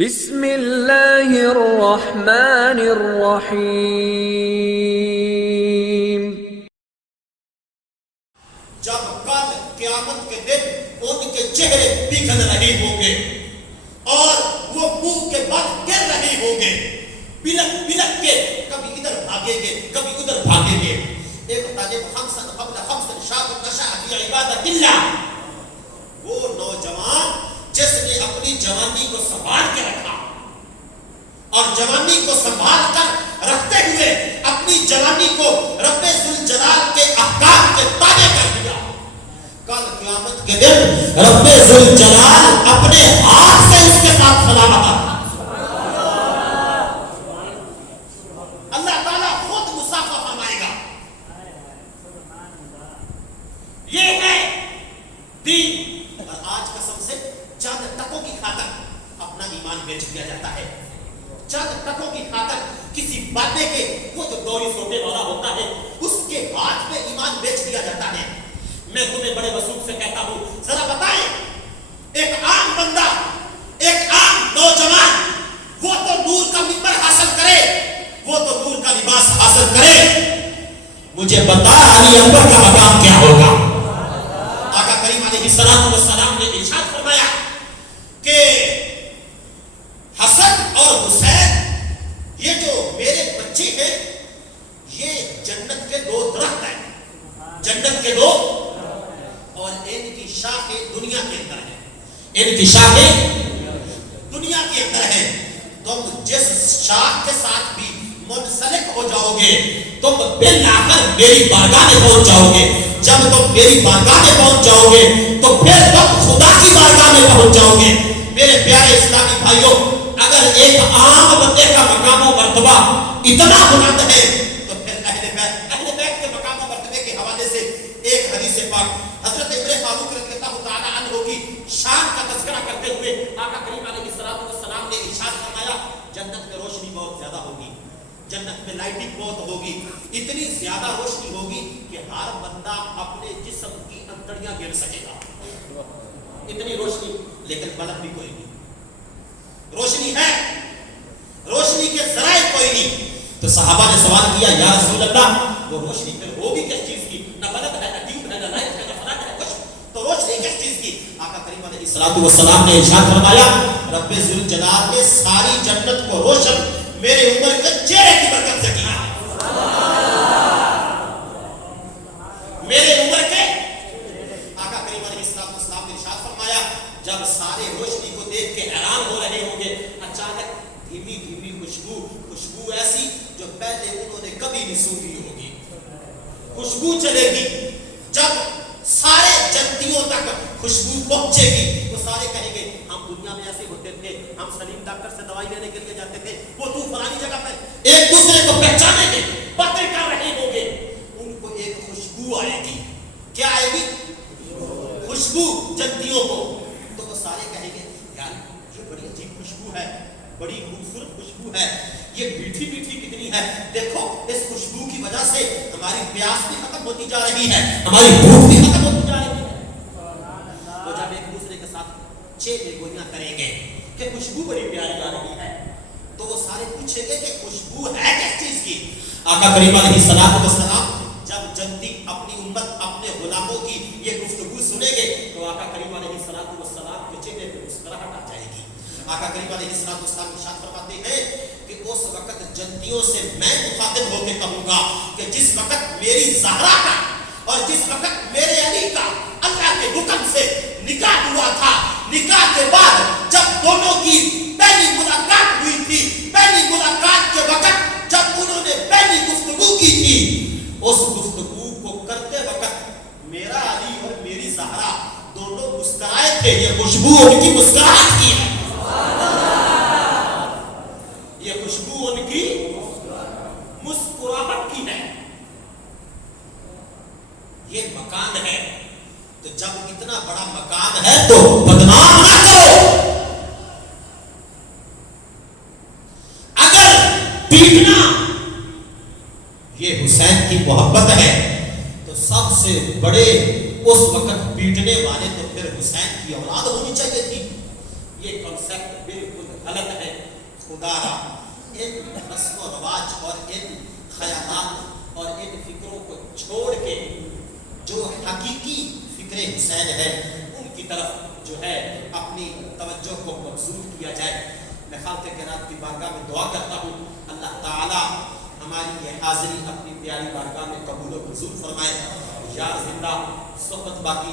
بسم اللہ الرحمن الرحیم۔ جب کل قیامت کے دن ان کے چہرے بگھل رہے ہوں گے اور وہ منہ کے بل گر رہے ہوں گے، بلک بلک کے کبھی ادھر بھاگیں گے کبھی ادھر بھاگیں گے۔ ایک طالب خمسن قبل خمسن شاب نشا فی عبادت اللہ، وہ نوجوان جس نے اپنی جوانی کو سنبھال کے رکھا اور جوانی کو سنبھال کر رکھتے ہوئے اپنی جوانی کو رب ذوالجلال کے احکام کے تابع کر دیا، کل قیامت کے دن رب ذوالجلال اپنے ہاتھ سے اس کے ساتھ سلامت ہے۔ اللہ تعالیٰ خود مصافحہ فرمائے گا۔ یہ ہے دین۔ اور آج قسم سے چند ٹکوں کی خاطر اپنا ایمان بیچ دیا جاتا ہے، چند ٹکوں کی خاطر کسی باتیں کے وہ جو دوری سوٹے والا ہوتا ہے اس کے ہاتھ میں ایمان بیچ دیا جاتا ہے۔ میں تمہیں بڑے وسوخ سے کہتا ہوں، ذرا بتائیں ایک عام بندہ، ایک عام نوجوان، وہ تو نور کا منبر حاصل کرے، وہ تو نور کا لباس حاصل کرے، مجھے بتا علی اکبر کا مقام کیا ہوگا؟ آقا کریم علیہ السلام نے ارشاد فرمایا کہ حسن اور حسین یہ جو میرے بچے ہیں یہ جنت کے دو درخت ہیں، جنت کے دو، اور ان کی شاخیں دنیا کے اندر ہیں، ان کی شاخیں دنیا کے اندر ہیں۔ تم جس شاخ کے ساتھ بھی منسلک ہو جاؤ گے تم بالآخر میری بارگاہ میں پہنچ جاؤ گے۔ جب تم میری بارگاہ میں پہنچ جاؤ گے تو پھر تم خدا کی بارگاہ میں پہنچ جاؤ گے۔ میرے پیارے اسلامی بھائیوں، اگر ایک عام بندے کا مقام و مرتبہ اتنا بلند ہے تو پھر اہل بیت کے مقام و مرتبے کے حوالے سے ایک حدیث پاک حضرت عمر فاروق رضی اللہ تعالی عنہ کی شان کا تذکرہ کرتے ہوئے آقا کریم علیہ السلام نے ارشاد فرمایا، جنت میں روشنی بہت زیادہ ہوگی، جنت میں لائٹنگ بہت ہوگی، اتنی زیادہ روشنی ہوگی کہ ہر بندہ اپنے جسم کی انتڑیاں گن سکے گا، اتنی روشنی، لیکن بلب بھی کوئی نہیں، روشنی ہے، روشنی کے ذرائع کوئی نہیں۔ تو صحابہ نے سوال کیا، یا رسول اللہ وہ روشنی پھر ہوگی کس چیز کی؟ نہ بلب ہے، نہ ٹیوب ہے، نہ لائٹ ہے، نہ فلان ہے، کچھ تو روشنی کس چیز کی؟ آقا کریم علیہ السلام نے ارشاد فرمایا، رب ذوالجلال نے ساری جنت کو روشن میرے عمر کے چہرے کی برکت سے کیا ہے، میرے عمر کے۔ آقا کریم علیہ السلام نے ارشاد فرمایا، جب سارے روشنی کو دیکھ کے حیران ہو رہے ہوں گے، اچانک دھیمی دھیمی خوشبو ایسی جو پہلے انہوں نے کبھی نہیں سونگھی ہوگی، خوشبو چلے گی۔ جب سارے جنتیوں تک خوشبو پہنچے گی وہ سارے کہیں گے، ہم دنیا میں ایسے ہوتے تھے، ہم سلیم ڈاکٹر سے دوائی لینے کے لیے جاتے تھے، وہ تو فلانی جگہ پہ، ایک دوسرے کو پہچانیں گے، باتیں کر رہے ہوں گے، ان کو ایک خوشبو آئے گی۔ کیا آئے گی؟ خوشبو جنتیوں کو۔ تو وہ سارے کہیں گے، یار یہ بڑی عجیب خوشبو ہے، بڑی خوبصورت خوشبو ہے، یہ میٹھی میٹھی کتنی ہے، دیکھو اس خوشبو کی وجہ سے ہماری پیاس بھی ختم ہوتی جا رہی ہے، ہماری بھوک بھی ختم ہوتی جا رہی ہے۔ تو جب ایک دوسرے کے ساتھ چھ گویاں کریں گے کہ خوشبو بڑی پیاری آ رہی ہے تو وہ سارے پوچھیں گے کہ خوشبو ہے کس چیز کی؟ آقا کریم علیہ السلام جب جنتی اپنی امت اپنے غلاموں کی یہ گفتگو سنیں گے تو آقا کریم علیہ السلام کے چہرے پہ مسکراہٹ آ جائے گی۔ آقا کریم علیہ السلام ارشاد فرماتے ہیں کہ اس وقت جنتیوں سے میں مخاطب ہو کے کہوں گا کہ جس وقت میری زہرا کا اور جس وقت میرے علی کا اللہ کے حکم سے نکاح ہوا تھا، نکاح کے بعد جب دونوں کی پہلی ملاقات ہوئی تھی، پہلی ملاقات کے وقت جب انہوں نے پہلی گفتگو کی تھی، اس گفتگو کو کرتے وقت میرا علی اور میری زہرا دونوں مسکرائے تھے، یہ خوشبو ان کی مسکراہٹ کی ہے، یہ خوشبو ان کی مسکراہٹ کی ہے، یہ مکان ہے۔ تو جب اتنا بڑا مکان ہے تو بدنام نہ کرو، اگر پیٹنا یہ حسین کی محبت ہے تو سب سے بڑے اس وقت پیٹنے والے تو پھر حسین کی اولاد ہونی چاہیے تھی۔ یہ کنسیپٹ بالکل غلط ہے، خدا را ان رسم و رواج اور ان خیالات اور ان فکروں کو چھوڑ کے جو حقیقی فکر حسین ہے ان کی طرف جو ہے اپنی توجہ کو مبذول کیا جائے۔ میں خالق کائنات کی بارگاہ میں دعا کرتا ہوں اللہ تعالی ہماری یہ حاضری اپنی پیاری بارگاہ میں قبول و منظور فرمائے۔ یا زندہ صحبت باقی